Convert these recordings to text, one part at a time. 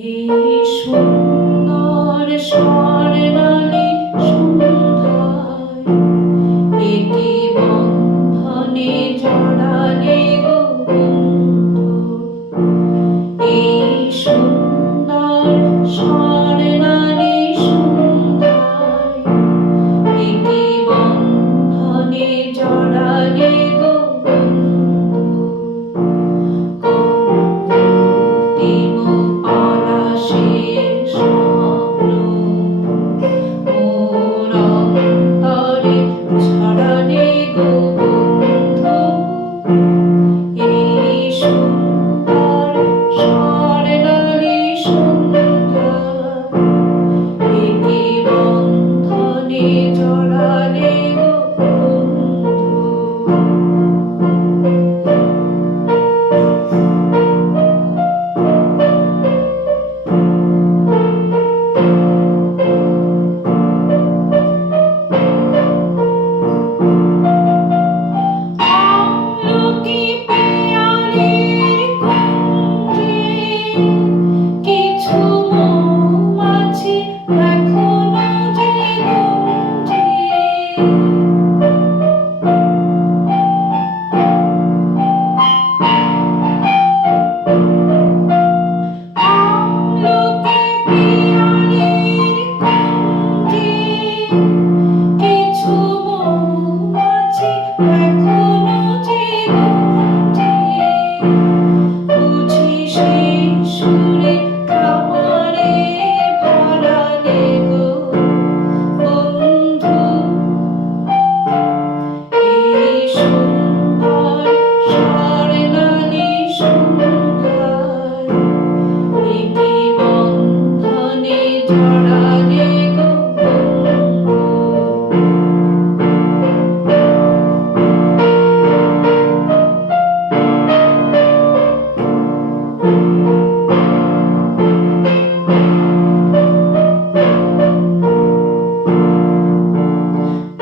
এই সুন্দর স্বর্ণালী সন্ধ্যায় একে বন্ধনে জড়ালে গো বন্ধু। এই সুন্দর স্বর্ণালী সন্ধ্যায় একে বন্ধনে জড়ালে গো বন্ধু। অন্তিম পলাশের স্বপ্ন মোর অন্তরে ছড়ালে গো বন্ধু। এই সুন্দর স্বর্ণালী সন্ধ্যায় একে বন্ধনে জড়ালে গো বন্ধু। আমলকি পেয়ালের কুঞ্জে কিছু মৌমাছি এখনো যে গুঞ্জে। আমলকি পেয়ালের কুঞ্জে কিছু মৌমাছি এখনো যে গুঞ্জে। বুঝি সেই সুরে খামারে ভরালে গো বন্ধু। এই সুন্দর স্বর্ণালী সন্ধ্যায় একে বন্ধনে জড়ালে গো বন্ধু।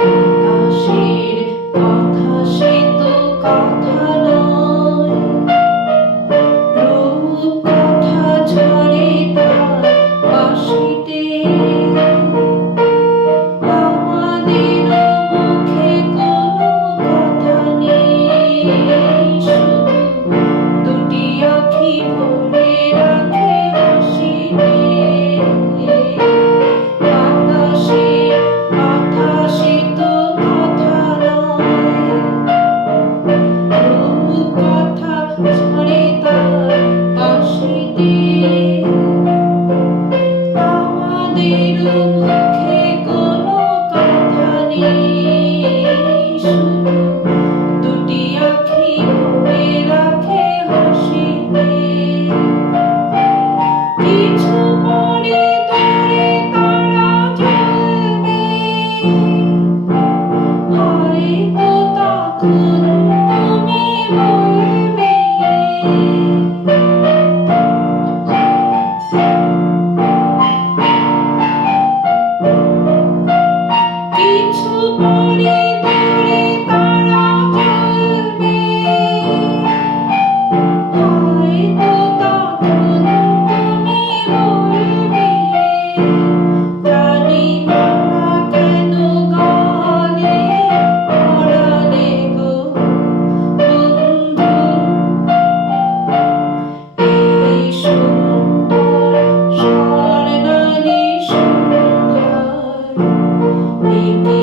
আকাশের কথা সে তো কথা নয়, রূপ কথা ঝরে তার বাঁশিতে। আমাদেরও মুখে কোনো কথা নেই, শুধু দুটি আঁখি ভরে রাখে হাসিতে। বাতাসের কথা সে তো কথা নয়, রূপ কথা ঝরে তার বাঁশিতে। আমাদেরও মুখে কোনো কথা নেই, শুধু দুটি আঁখি ভরে রাখে হাসিতে। কিছু পরে দূরে তারা জ্বলবে, হয়তো তখন তুমি বলবে। কিছু পরে দূরে তারা জ্বলবে, হয়তো তখন তুমি বলবে। জানি না কেন গানে পরালে গো বন্ধু। এই সুন্দর স্বর্ণালী সন্ধ্যায় একে